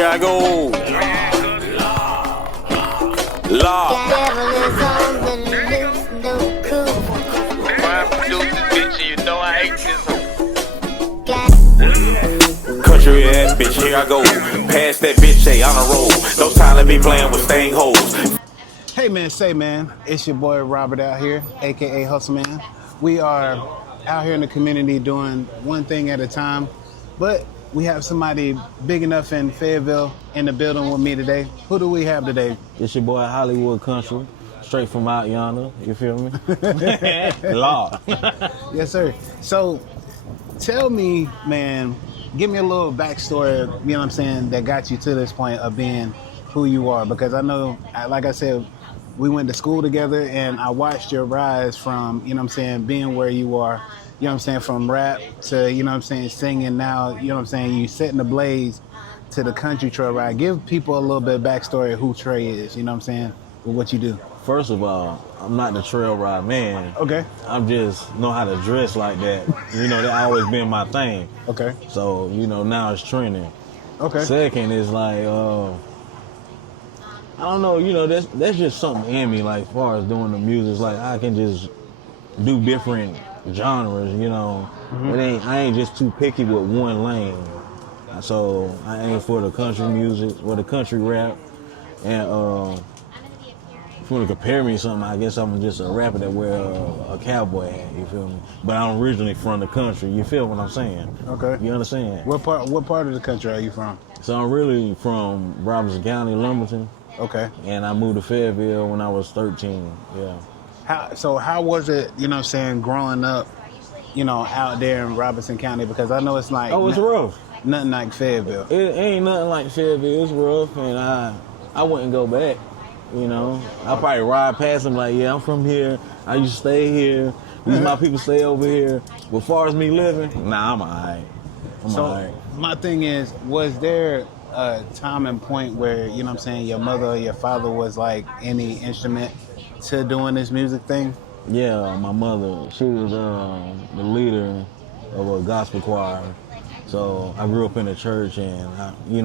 here I go. Law. Devil is on the loose, no cool. Why produce this bitch and you know I hate this hoe? Country ass bitch, here I go. Pass that bitch, hey, on a roll. No time to be playing with stain holes. Hey man, say man, it's your boy Robert out here, aka Hustle Man. We are out here in the community doing one thing at a time, but we have somebody big enough in Fayetteville in the building with me today. Who do we have today? It's your boy Hollywood Country, straight from out yonder. You feel me? Law. Yes, sir. So tell me, man, give me a little backstory, you know what I'm saying, that got you to this point of being who you are. Because I know, like I said, we went to school together and I watched your rise from, you know what I'm saying, being where you are, you know what I'm saying, from rap to, you know what I'm saying, singing now, you know what I'm saying, you setting the blaze to the country trail ride. Give people a little bit of backstory of who Trey is, you know what I'm saying, with what you do. First of all, I'm not the trail ride man. Okay. I'm just know how to dress like that. You know, that always been my thing. Okay. So, you know, now it's trending. Okay. Second is like, I don't know, you know, that's just something in me, like, as far as doing the music. It's like, I can just do different genres, you know. Mm-hmm. I ain't just too picky with one lane. So, I aim for the country music, or the country rap. And, if you want to compare me to something, I guess I'm just a rapper that wear a cowboy hat, you feel me? But I'm originally from the country, you feel what I'm saying? Okay. You understand? What part of the country are you from? So I'm really from Robertson County, Lumberton. Okay. And I moved to Fayetteville when I was 13, yeah. How was it, you know what I'm saying, growing up, you know, out there in Robertson County? Because I know it's like... Oh, it's rough. Nothing like Fayetteville. It ain't nothing like Fayetteville. It's rough, and I wouldn't go back, you know. I probably ride past them like, yeah, I'm from here. I used to stay here. These my people stay over here. But as far as me living, nah, I'm all right. I'm all right. My thing is, was there a time and point where, you know what I'm saying, your mother or your father was like any instrument to doing this music thing? Yeah, my mother, she was the leader of a gospel choir. So I grew up in the church, and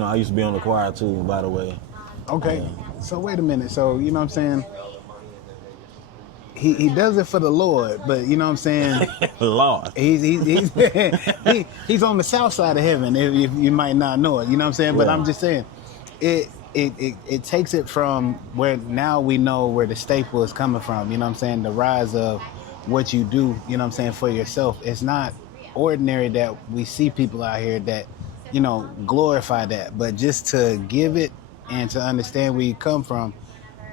I used to be on the choir too, by the way. Okay. Yeah. So wait a minute. So, you know what I'm saying, he does it for the Lord, but you know what I'm saying? Lord. He's he's on the south side of heaven, if you might not know it, you know what I'm saying? Yeah. But I'm just saying, it takes it from where now we know where the staple is coming from, you know what I'm saying? The rise of what you do, you know what I'm saying, for yourself. It's not ordinary that we see people out here that, you know, glorify that, but just to give it and to understand where you come from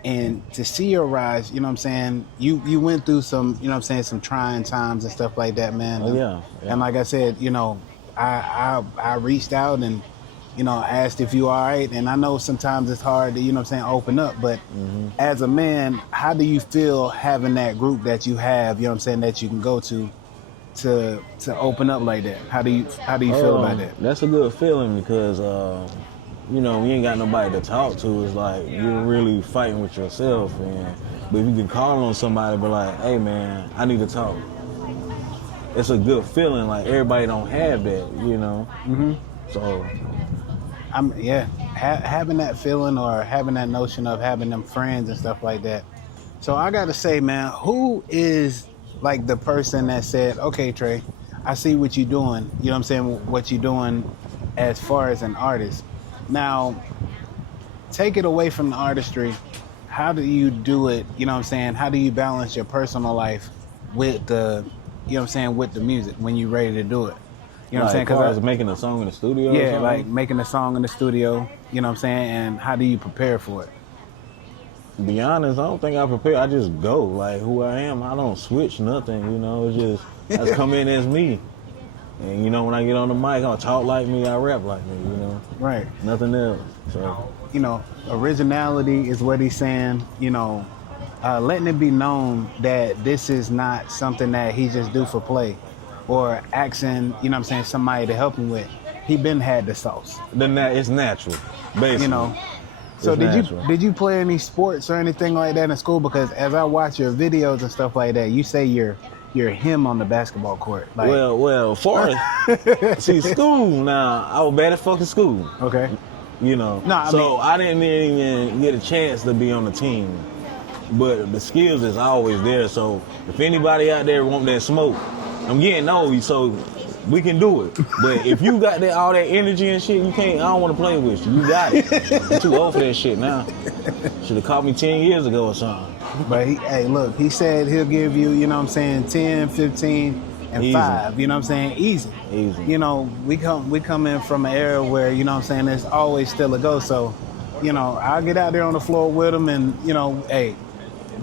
and to see your rise, you know what I'm saying, you went through some, you know what I'm saying, some trying times and stuff like that, man. Oh, yeah. And like I said, you know, I reached out and, you know, asked if you all right, and I know sometimes it's hard to, you know what I'm saying, open up, but as a man, how do you feel having that group that you have, you know what I'm saying, that you can go to open up like that? How do you feel about that? That's a good feeling because you know, you ain't got nobody to talk to. It's like you're really fighting with yourself, but if you can call on somebody, but like, hey man, I need to talk. It's a good feeling. Like everybody don't have that, you know. So having that feeling or having that notion of having them friends and stuff like that. So I gotta say, man, who is like the person that said, okay, Trey, I see what you're doing, you know what I'm saying, what you're doing as far as an artist. Now, take it away from the artistry. How do you do it, you know what I'm saying? How do you balance your personal life with the, you know what I'm saying, with the music when you're ready to do it? You know what I'm saying? As far as making a song in the studio? Yeah, like making a song in the studio, you know what I'm saying? And how do you prepare for it? To be honest, I don't think I prepare. I just go like who I am. I don't switch nothing, you know. It's just I just come in as me. And you know, when I get on the mic, I talk like me, I rap like me, you know. Right. Nothing else. So, you know, originality is what he's saying, you know, letting it be known that this is not something that he just do for play or asking, you know what I'm saying, somebody to help him with. He been had the sauce. Then it's natural, basically. You know. So did you play any sports or anything like that in school? Because as I watch your videos and stuff like that, you say you're him on the basketball court. Like, well, far as see school now, I was bad at fucking school. Okay. you know. No, I didn't even get a chance to be on the team. But the skills is always there. So if anybody out there want that smoke, I'm getting old, so we can do it. But if you got that all that energy and shit, you can't. I don't want to play with you. You got it. I'm too old for that shit now. Should have caught me 10 years ago or something. But hey, look, he said he'll give you, you know what I'm saying, 10, 15, and Easy. 5. You know what I'm saying? Easy. You know, we come in from an era where, you know what I'm saying, there's always still a go. So, you know, I'll get out there on the floor with him, and you know, hey.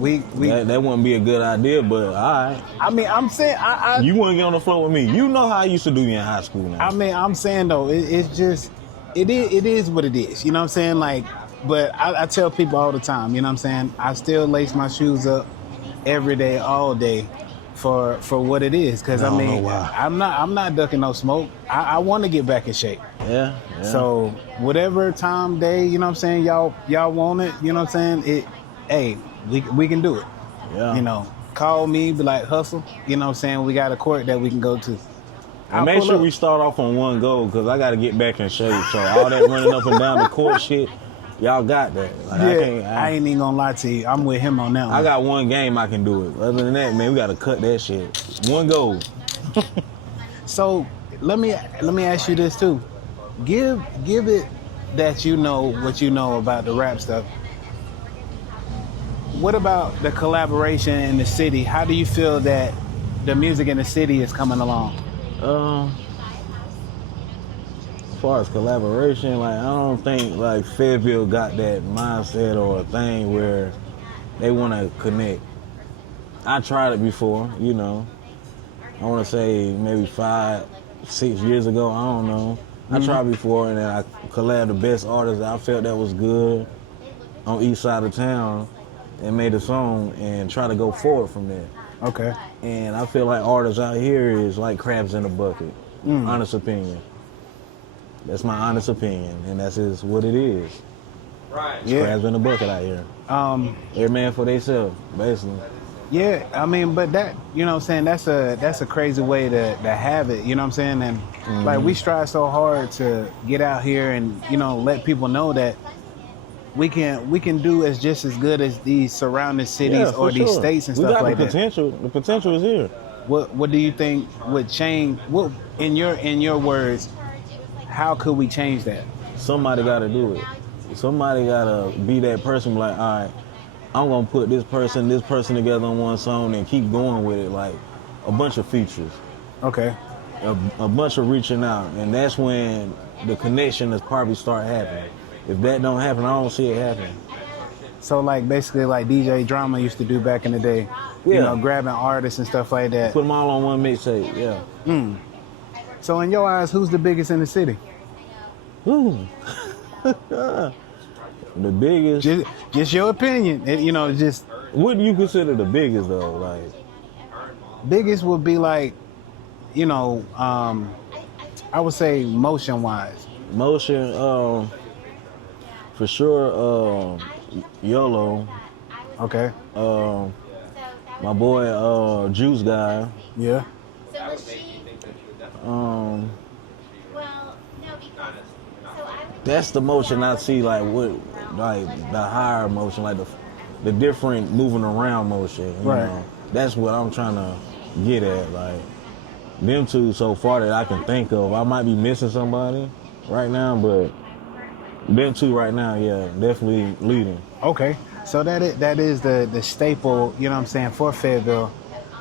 That wouldn't be a good idea, but all right. I mean, I'm saying, you want to get on the floor with me? You know how I used to do you in high school now. I mean, I'm saying though, it's just, it is what it is. You know what I'm saying? Like, but I tell people all the time. You know what I'm saying? I still lace my shoes up every day, all day, for what it is. Because I mean, I'm not ducking no smoke. I want to get back in shape. Yeah. So whatever time, day, you know what I'm saying? Y'all want it? You know what I'm saying? Hey. We can do it. Yeah. You know, call me, be like, hustle. You know what I'm saying? We got a court that we can go to. And make sure we start off on one goal, because I got to get back in shape. So all that running up and down the court shit, y'all got that. Like, I ain't even gonna lie to you. I'm with him on that one. I got one game I can do it. Other than that, man, we got to cut that shit. One goal. So let me ask you this too. Give it that you know what you know about the rap stuff. What about the collaboration in the city? How do you feel that the music in the city is coming along? As far as collaboration, like, I don't think like Fayetteville got that mindset or a thing where they want to connect. I tried it before, you know. I want to say maybe 5, 6 years ago. I don't know. I tried before, and then I collabed the best artists that I felt that was good on east side of town, and made a song and try to go forward from there. Okay. And I feel like artists out here is like crabs in a bucket. Honest opinion. That's my honest opinion, and that's just what it is. Right. It's crabs in a bucket out here. Every man for themselves, basically. Yeah, I mean, but that, you know what I'm saying, that's a crazy way to have it, you know what I'm saying? And like, we strive so hard to get out here and, you know, let people know that we can do just as good as these surrounding cities or these states and stuff like that. The potential is here. What do you think would change? What in your words? How could we change that? Somebody got to do it. Somebody got to be that person. Like, all right, I'm gonna put this person together on one song and keep going with it. Like a bunch of features. Okay. A bunch of reaching out, and that's when the connection is probably start happening. If that don't happen, I don't see it happening. So like basically like DJ Drama used to do back in the day, you know, grabbing artists and stuff like that. Put them all on one mixtape, yeah. So in your eyes, who's the biggest in the city? Ooh. The biggest. Just your opinion. You know, just. What do you consider the biggest though? Like, biggest would be like, you know, I would say motion wise. Motion, for sure. YOLO. Okay. My boy, Juice Guy. Yeah. That's the motion I see, like the higher motion, like the different moving around motion. You know? That's what I'm trying to get at. Like them two so far that I can think of. I might be missing somebody right now, but them two right now, yeah, definitely leading. Okay. So that is the staple, you know what I'm saying, for Fayetteville,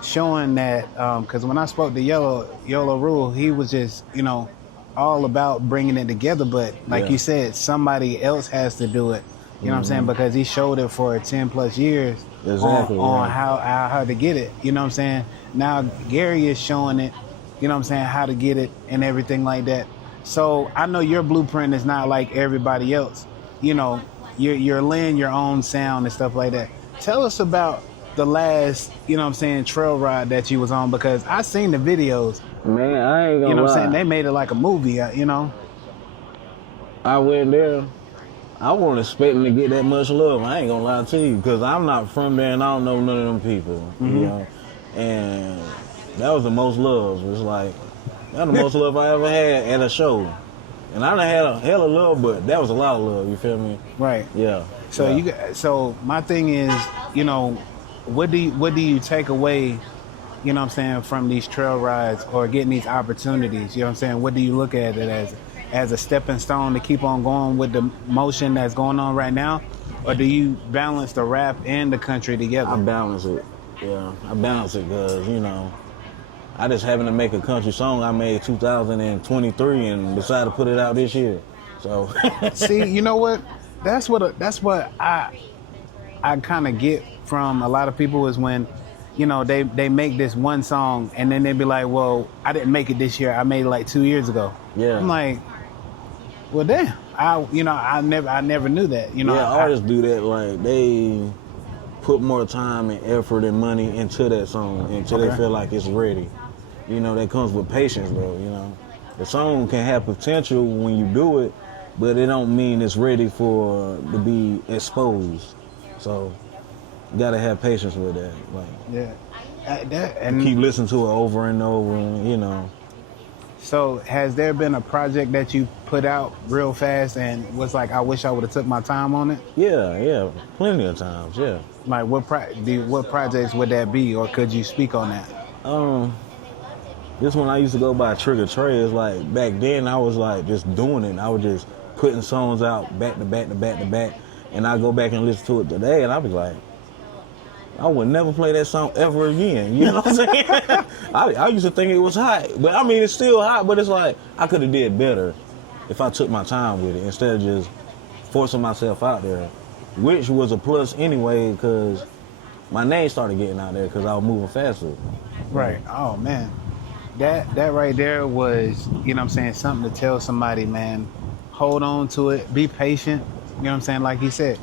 showing that, because when I spoke to YOLO Rule, he was just, you know, all about bringing it together, but like you said, somebody else has to do it, you know what I'm saying, because he showed it for 10 plus years on how to get it, you know what I'm saying. Now Gary is showing it, you know what I'm saying, how to get it and everything like that. So I know your blueprint is not like everybody else, you know, you're laying your own sound and stuff like that. Tell us about the last, you know what I'm saying, trail ride that you was on, because I seen the videos. Man, I ain't gonna lie. You know what I'm saying? They made it like a movie, you know? I went there. I wasn't expecting to get that much love. I ain't gonna lie to you, because I'm not from there and I don't know none of them people, you know? And that was the most love. It was like, that's the most love I ever had at a show. And I done had a hell of love, but that was a lot of love. You feel me? Right. Yeah. So yeah. so my thing is, you know, what do you take away, you know what I'm saying, from these trail rides or getting these opportunities? You know what I'm saying? What do you look at it as a stepping stone to keep on going with the motion that's going on right now? Or do you balance the rap and the country together? I balance it. Yeah, I balance it because, you know, I just happened to make a country song I made 2023 and decided to put it out this year. So see, you know what? That's what I kind of get from a lot of people is when, you know, they make this one song and then they be like, well, I didn't make it this year. I made it like 2 years ago. Yeah. I'm like, well, damn. I never knew that. You know, yeah, artists do that. Like they put more time and effort and money into that song until they feel like it's ready. You know, that comes with patience, though. You know, the song can have potential when you do it, but it don't mean it's ready to be exposed. So you gotta have patience with that. Like, yeah, and keep listening to it over and over. And, you know. So has there been a project that you put out real fast and was like, I wish I would have took my time on it? Yeah, plenty of times. Yeah. Like what projects would that be, or could you speak on that? This one I used to go by Trigger Trey. It's like back then I was like just doing it. I was just putting songs out back to back to back to back, and I go back and listen to it today, and I be like, I would never play that song ever again. You know what I'm saying? I used to think it was hot, but I mean it's still hot. But it's like I could have did better if I took my time with it instead of just forcing myself out there, which was a plus anyway because my name started getting out there because I was moving faster. Right. Oh man. That right there was, you know what I'm saying, something to tell somebody, man. Hold on to it. Be patient. You know what I'm saying? Like he said,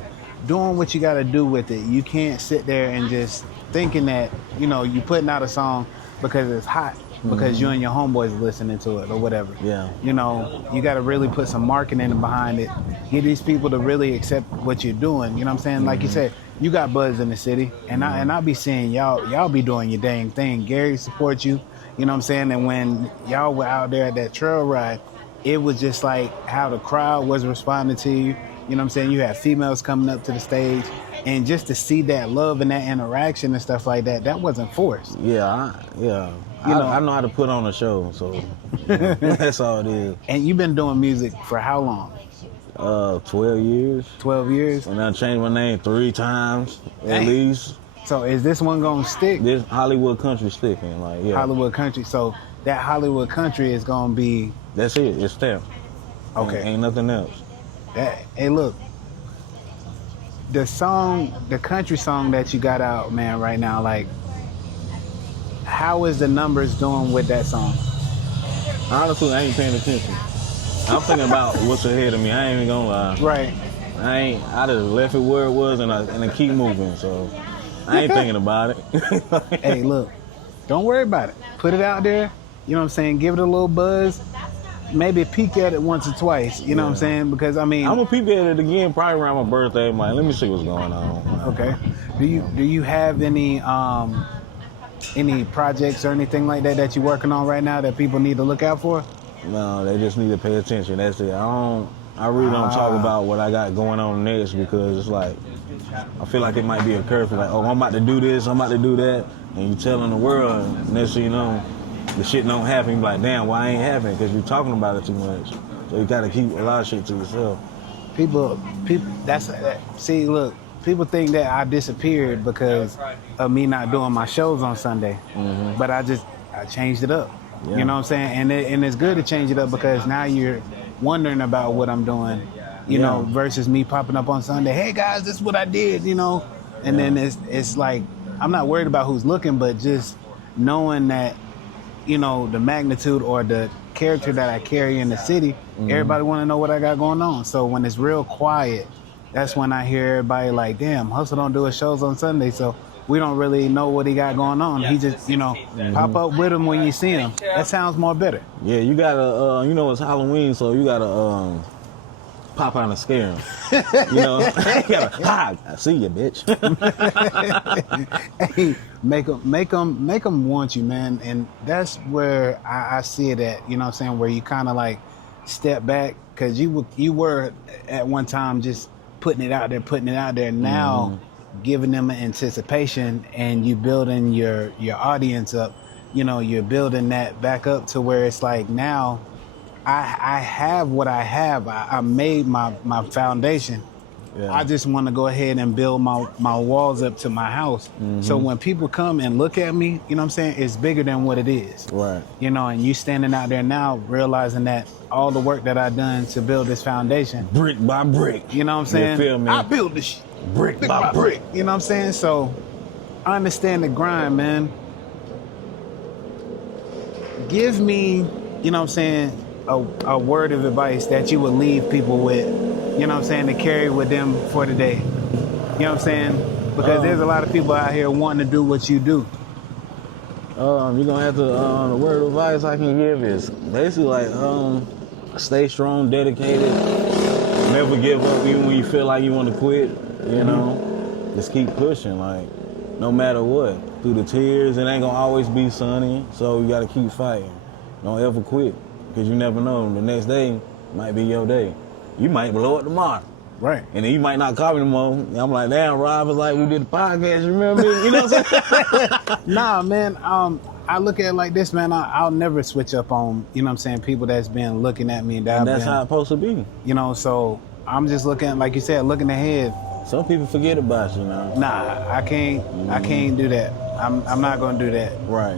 doing what you got to do with it. You can't sit there and just thinking that, you know, you putting out a song because it's hot, because you and your homeboys listening to it or whatever. Yeah. You know, you got to really put some marketing behind it. Get these people to really accept what you're doing. You know what I'm saying? Like you said, you got buzz in the city, and I be seeing y'all be doing your dang thing. Gary supports you. You know what I'm saying? And when y'all were out there at that trail ride, it was just like how the crowd was responding to you. You know what I'm saying? You had females coming up to the stage, and just to see that love and that interaction and stuff like that, that wasn't forced. Yeah. I know how to put on a show, so that's all it is. And you've been doing music for how long? 12 years. 12 years? And I changed my name 3 times at least. So is this one gonna stick? This Hollywood country sticking, like yeah. Hollywood country. So that Hollywood country is gonna be. That's it. It's stamped. Okay. Ain't nothing else. Hey, look. The country song that you got out, man, right now, like, how is the numbers doing with that song? Honestly, I ain't paying attention. I'm thinking about what's ahead of me. I ain't even gonna lie. Right. I just left it where it was and I keep moving. So I ain't thinking about it. Hey, look, don't worry about it. Put it out there. You know what I'm saying? Give it a little buzz. Maybe peek at it once or twice. You know what I'm saying? Because I mean, I'm gonna peek at it again probably around my birthday. I'm like, let me see what's going on. Okay. Do you have any projects or anything like that you're working on right now that people need to look out for? No, they just need to pay attention. That's it. I really don't talk about what I got going on next because it's like I feel like it might be a curse. Like, oh, I'm about to do this, I'm about to do that, and you telling the world, next thing you know, the shit don't happen. You be like, damn, why ain't happening? Because you're talking about it too much. So you got to keep a lot of shit to yourself. People. See, look, people think that I disappeared because of me not doing my shows on Sunday, but I changed it up. Yeah. You know what I'm saying? And it's good to change it up because now you're wondering about what I'm doing, you know, versus me popping up on Sunday. Hey guys, this is what I did, you know. And then it's like I'm not worried about who's looking, but just knowing that, you know, the magnitude or the character that I carry in the city, everybody want to know what I got going on. So when it's real quiet, that's when I hear everybody like, damn, Hustle don't do his shows on Sunday, so we don't really know what he got going on. He just, you know, pop up with him when you see him. That sounds more better. Yeah, you gotta, you know, it's Halloween, so you gotta pop out and scare him. You know, you gotta, I see you, bitch. Hey, make them want you, man. And that's where I see it at, you know what I'm saying, where you kind of like step back, because you were at one time just putting it out there. Now giving them an anticipation, and you building your audience up. You know, you're building that back up to where it's like now I have what I have. I made my foundation. Yeah. I just want to go ahead and build my walls up to my house. So when people come and look at me, you know what I'm saying, it's bigger than what it is. Right. You know, and you standing out there now realizing that all the work that I done to build this foundation, Brick by brick. you know what I'm saying? You feel me? I built this shit. Brick by brick. You know what I'm saying? So I understand the grind, man. Give me, you know what I'm saying, a word of advice that you would leave people with, you know what I'm saying, to carry with them for the day. You know what I'm saying? Because there's a lot of people out here wanting to do what you do. You're gonna have to, the word of advice I can give is basically like, stay strong, dedicated, never give up even when you feel like you want to quit, you know? Just keep pushing, like, no matter what. Through the tears, it ain't gonna always be sunny, so you gotta keep fighting. Don't ever quit, because you never know. The next day might be your day. You might blow it tomorrow. Right. And then you might not call me no more. I'm like, damn, Rob, it's like we did the podcast, you remember me? You know what I'm saying? Nah, man, I look at it like this, man. I'll never switch up on, you know what I'm saying, people that's been looking at me. And that's how it's supposed to be. You know, so I'm just looking, like you said, looking ahead. Some people forget about you, know. Nah, I can't do that. I'm not gonna do that. Right.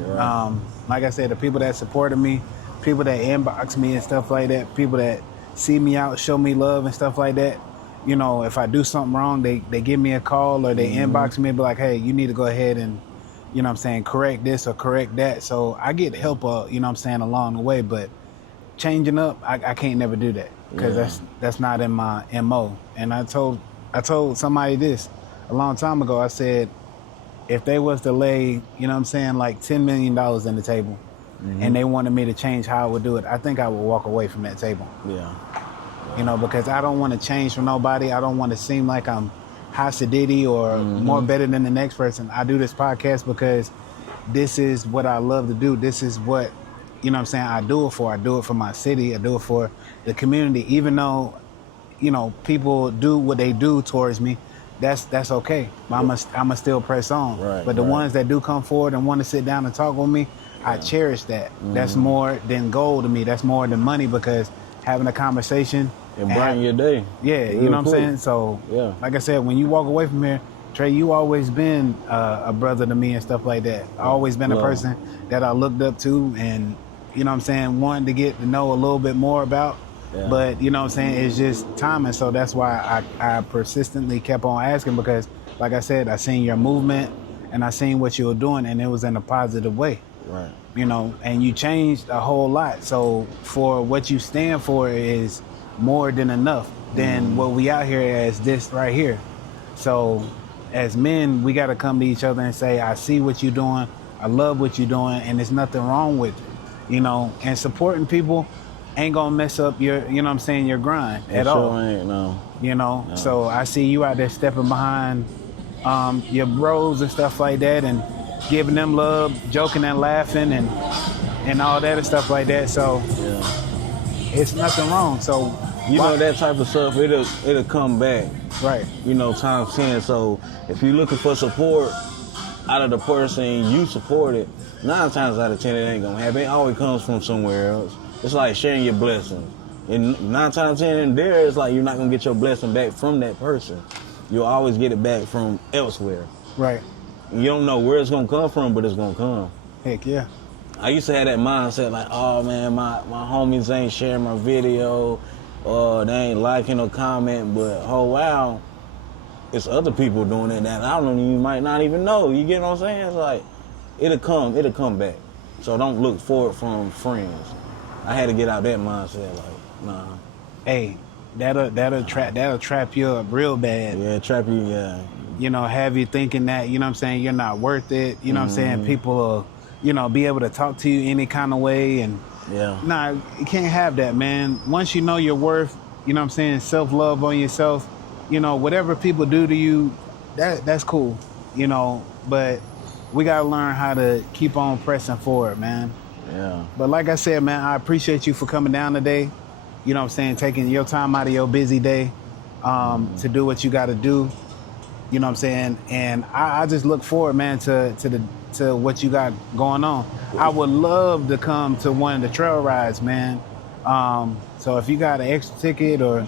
Like I said, the people that supported me, people that inbox me and stuff like that, people that see me out, show me love and stuff like that. You know, if I do something wrong, they give me a call or they inbox me and be like, hey, you need to go ahead and, you know what I'm saying, correct this or correct that. So I get help, you know what I'm saying, along the way. But changing up, I can't never do that, because that's not in my MO. And I told somebody this a long time ago. I said, if they was to lay, you know what I'm saying, like $10 million in the table, and they wanted me to change how I would do it, I think I would walk away from that table. Yeah. You know, because I don't want to change for nobody. I don't want to seem like I'm Hasididi or more better than the next person. I do this podcast because this is what I love to do. This is what, you know what I'm saying, I do it for. I do it for my city. I do it for the community. Even though, you know, people do what they do towards me, that's okay. I'ma still press on. Right, but the ones that do come forward and want to sit down and talk with me, I cherish that. That's more than gold to me. That's more than money, because having a conversation And brighten your day. Yeah, Real you know what quick. I'm saying? So, Yeah. like I said, when you walk away from here, Trey, you always been a brother to me and stuff like that. Always been a Love. person that I looked up to, and, you know what I'm saying, wanted to get to know a little bit more about. Yeah. But, you know what I'm saying, it's just timing. So that's why I persistently kept on asking, because, like I said, I seen your movement and I seen what you were doing, and it was in a positive way. Right. You know, and you changed a whole lot. So for what you stand for is more than enough than what we out here as this right here. So as men, we got to come to each other and say, I see what you're doing, I love what you're doing, and there's nothing wrong with it. You know, and supporting people ain't gonna mess up your, you know what I'm saying, your grind at all. Sure ain't, no. You know, No. so I see you out there stepping behind your bros and stuff like that, and giving them love, joking and laughing and all that and stuff like that. So Yeah. it's nothing wrong. So You know, that type of stuff, it'll come back. right. You know, times 10. So if you're looking for support out of the person you supported, 9 times out of 10 it ain't gonna happen. It always comes from somewhere else. It's like sharing your blessings. And 9 times 10 in there, it's like you're not gonna get your blessing back from that person. You'll always get it back from elsewhere. Right. You don't know where it's gonna come from, but it's gonna come. Heck yeah. I used to have that mindset like, oh man, my homies ain't sharing my video, or they ain't liking or comment, but oh wow, it's other people doing it that I don't know, you might not even know. You get what I'm saying? It's like, it'll come back. So don't look for it from friends. I had to get out that mindset, like, nah. Hey, that'll trap you up real bad. Yeah, trap you, yeah. You know, have you thinking that, you know what I'm saying, you're not worth it. You know what I'm saying? People will, you know, be able to talk to you any kind of way, and Yeah. nah, you can't have that, man. Once you know your worth, you know what I'm saying, self-love on yourself, you know, whatever people do to you, that's cool, you know, but we got to learn how to keep on pressing forward, man. Yeah. But like I said, man, I appreciate you for coming down today. you know what I'm saying, taking your time out of your busy day to do what you got to do. You know what I'm saying? And I just look forward, man, to what you got going on. I would love to come to one of the trail rides, man. So if you got an extra ticket or,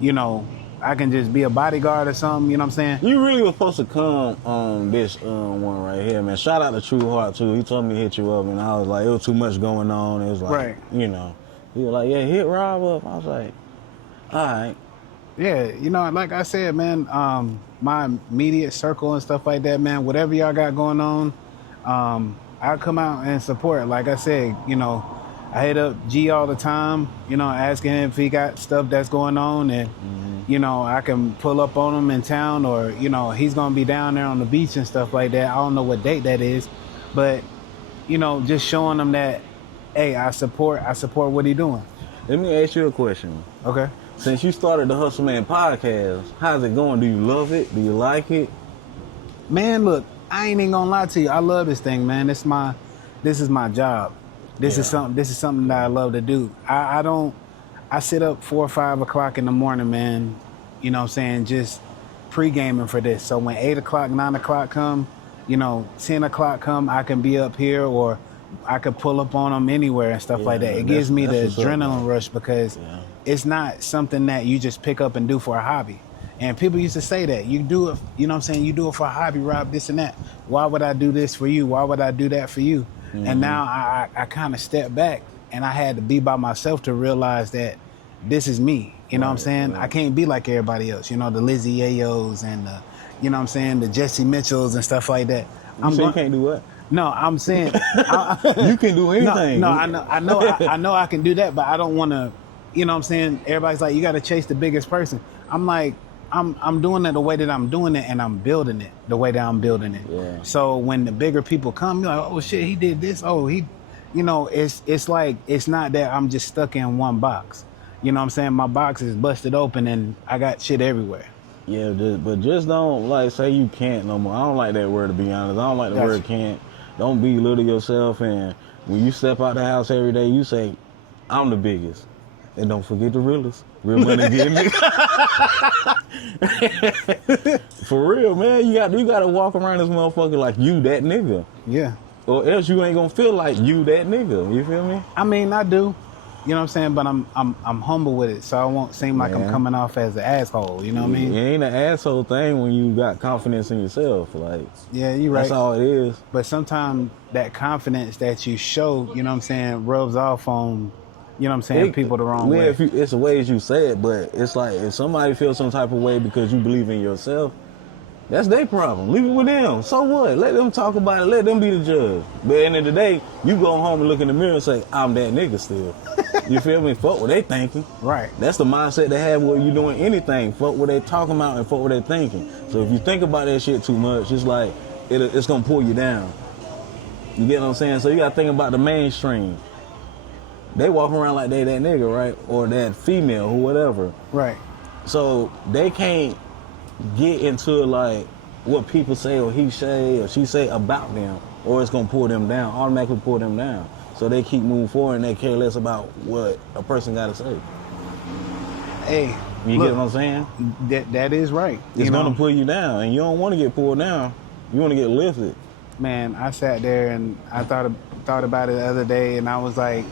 you know, I can just be a bodyguard or something, you know what I'm saying? You really were supposed to come on this one right here, man. Shout out to True Heart, too. He told me to hit you up, and I was like, it was too much going on. It was like, Right. you know. He was like, yeah, hit Rob up. I was like, all right. Yeah, you know, like I said, man, my immediate circle and stuff like that, man, whatever y'all got going on, I'll come out and support. Like I said, you know, I hit up G all the time, you know, asking him if he got stuff that's going on, and you know, I can pull up on him in town, or you know, he's gonna be down there on the beach and stuff like that. I don't know what date that is, but you know, just showing him that, hey, I support what he doing. Let me ask you a question. Okay. Since you started the Hustle Man podcast, how's it going? Do you love it? Do you like it? Man, look, I ain't even gonna lie to you. I love this thing, man. This is my job. This is something that I love to do. I sit up 4 or 5 o'clock in the morning, man, you know what I'm saying, just pre-gaming for this. So when 8 o'clock, 9 o'clock come, you know, 10 o'clock come, I can be up here, or I could pull up on them anywhere and stuff like that. It gives me the adrenaline rush, because it's not something that you just pick up and do for a hobby. And people used to say that. You do it, you know what I'm saying, you do it for a hobby, Rob, this and that. Why would I do this for you? Why would I do that for you? And now I kind of step back, and I had to be by myself to realize that this is me. You know what I'm saying? I can't be like everybody else. You know, the Lizzie Ayos and the, you know what I'm saying, the Jesse Mitchells and stuff like that. You can't do what? No, I'm saying you can do anything. No, I know I can do that, but I don't want to. You know what I'm saying? Everybody's like, you got to chase the biggest person. I'm like, I'm doing it the way that I'm doing it, and I'm building it the way that I'm building it. Yeah. So when the bigger people come, you're like, oh shit, he did this. Oh, he, you know, it's like, it's not that I'm just stuck in one box. You know what I'm saying? My box is busted open, and I got shit everywhere. Yeah, but just don't like say you can't no more. I don't like that word, to be honest. I don't like the word can't. Don't belittle yourself, and when you step out the house every day, you say, I'm the biggest. And don't forget the realest. Real money getting me. For real, man. You got to walk around this motherfucker like you that nigga. Yeah. Or else you ain't gonna feel like you that nigga. You feel me? I mean, I do. You know what I'm saying? But I'm humble with it, so I won't seem like I'm coming off as an asshole. You know what I mean? It ain't an asshole thing when you got confidence in yourself. Like, yeah, you're right. That's all it is. But sometimes that confidence that you show, you know what I'm saying, rubs off on, you know what I'm saying, people the wrong way. It's the ways you say it, but it's like if somebody feels some type of way because you believe in yourself, that's their problem. Leave it with them. So what? Let them talk about it. Let them be the judge. But at the end of the day, you go home and look in the mirror and say, I'm that nigga still. You feel me? Fuck what they thinking. Right. That's the mindset they have when you're doing anything. Fuck what they talking about and fuck what they thinking. So if you think about that shit too much, it's like, it's going to pull you down. You get what I'm saying? So you got to think about the mainstream. They walk around like they that nigga, right? Or that female or whatever. Right. So they can't get into like what people say or he say or she say about them, or it's gonna pull them down, automatically pull them down. So they keep moving forward and they care less about what a person gotta say. Hey, you get what I'm saying? That is right. It's gonna pull you down, and you don't want to get pulled down. You want to get lifted. Man, I sat there and I thought about it the other day, and I was like,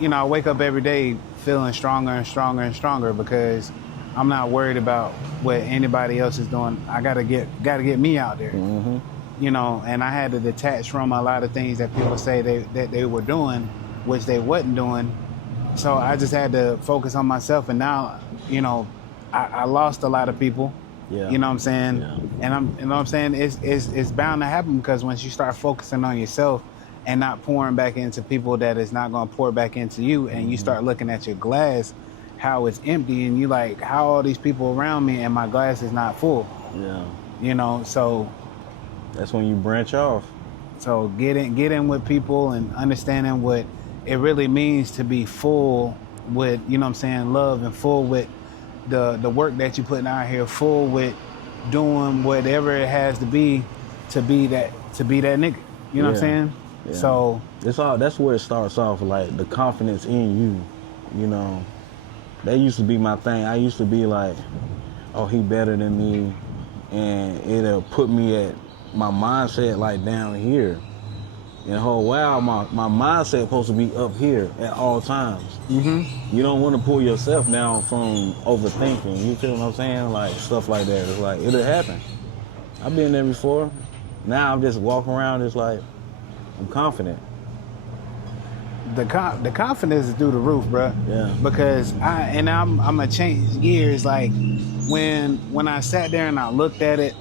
you know, I wake up every day feeling stronger and stronger and stronger because I'm not worried about what anybody else is doing. I gotta get me out there. Mm-hmm. You know, and I had to detach from a lot of things that people say that they were doing, which they wasn't doing. So I just had to focus on myself, and now, you know, I lost a lot of people. Yeah. You know what I'm saying? Yeah. And you know what I'm saying? It's bound to happen, because once you start focusing on yourself and not pouring back into people that is not gonna pour back into you, and you start looking at your glass, how it's empty, and you like, how all these people around me and my glass is not full. Yeah. You know, so that's when you branch off. So get in with people and understanding what it really means to be full with, you know what I'm saying, love, and full with the work that you're putting out here, full with doing whatever it has to be that nigga. You know what I'm saying? Yeah. So that's where it starts off, like the confidence in you, you know. That used to be my thing. I used to be like, oh, he better than me, and it'll put me at my mindset like down here. And the whole while, my mindset supposed to be up here at all times. You don't want to pull yourself down from overthinking. You feel what I'm saying? Like stuff like that. It's like it'll happen. I've been there before. Now I'm just walking around just like I'm confident. The confidence is through the roof, bro. Yeah. Because I'm gonna change gears. Like when I sat there and I looked at it,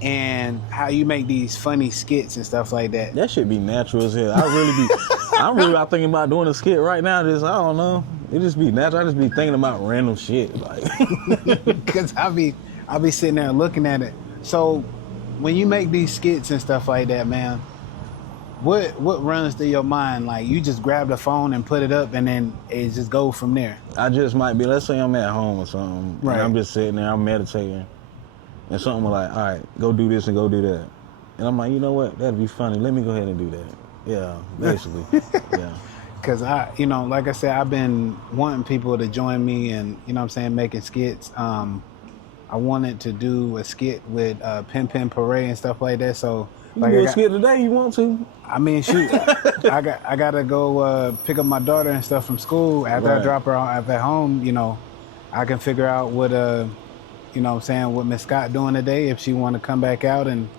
and how you make these funny skits and stuff like that. That should be natural as hell. I'm really thinking about doing a skit right now. Just I don't know. It just be natural. I just be thinking about random shit. Like, because I'll be sitting there looking at it. So when you make these skits and stuff like that, man, what runs through your mind? Like you just grab the phone and put it up, and then it just go from there. I just might be. Let's say I'm at home or something. Right. And I'm just sitting there. I'm meditating. And something like, all right, go do this and go do that. And I'm like, you know what? That'd be funny. Let me go ahead and do that. Yeah, basically. Yeah. Because like I said, I've been wanting people to join me and, you know what I'm saying, making skits. I wanted to do a skit with Pin Pin Parade and stuff like that. So, you can do a skit today you want to. I mean, shoot, I got to go pick up my daughter and stuff from school. After I drop her off at home, I can figure out what what Miss Scott doing today. If she want to come back out and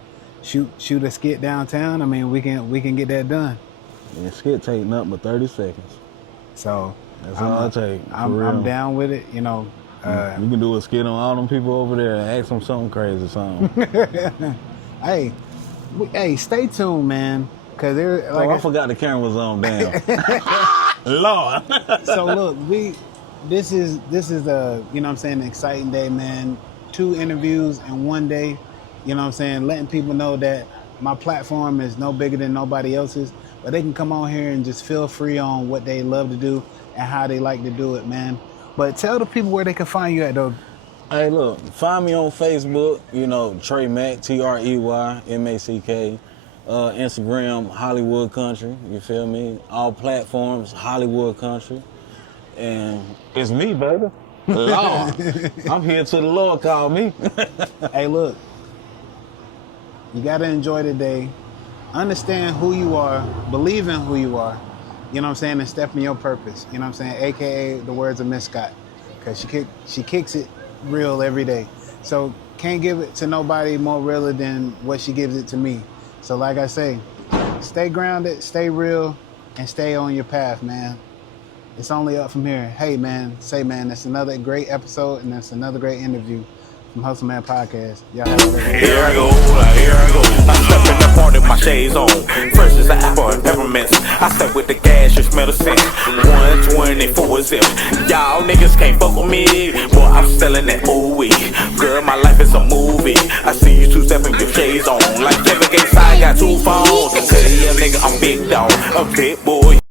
shoot a skit downtown, I mean, we can get that done. Yeah, skit take nothing but 30 seconds. So that's all I take. I'm down with it. You can do a skit on all them people over there and ask them something crazy, something. Hey, stay tuned, man. Cause I forgot the camera was on. Damn. Lord. So look, This is a, an exciting day, man. 2 interviews in one day, letting people know that my platform is no bigger than nobody else's, but they can come on here and just feel free on what they love to do and how they like to do it, man. But tell the people where they can find you at, though. Hey, look, find me on Facebook, Trey Mack, TreyMack. Instagram, Hollywood Country, you feel me? All platforms, Hollywood Country. And it's me, baby. Lord. I'm here till the Lord call me. Hey, look. You got to enjoy the day. Understand who you are. Believe in who you are. And step in your purpose. AKA the words of Miss Scott. Because she kicks it real every day. So can't give it to nobody more realer than what she gives it to me. So like I say, stay grounded, stay real, and stay on your path, man. It's only up from here. Hey, man, that's another great episode, and that's another great interview from Hustle Man Podcast. Y'all have a great day. Here I go. I step in the party, my shades on. First is an apple and peppermints. I step with the gas, you smell the scent. 124 zip. Y'all niggas can't fuck with me. Boy, I'm selling that ooey. Girl, my life is a movie. I see you 2-stepping your shades on. Like Kevin Gates, I got 2 phones. Tell you, nigga, I'm big dog. A pit bull.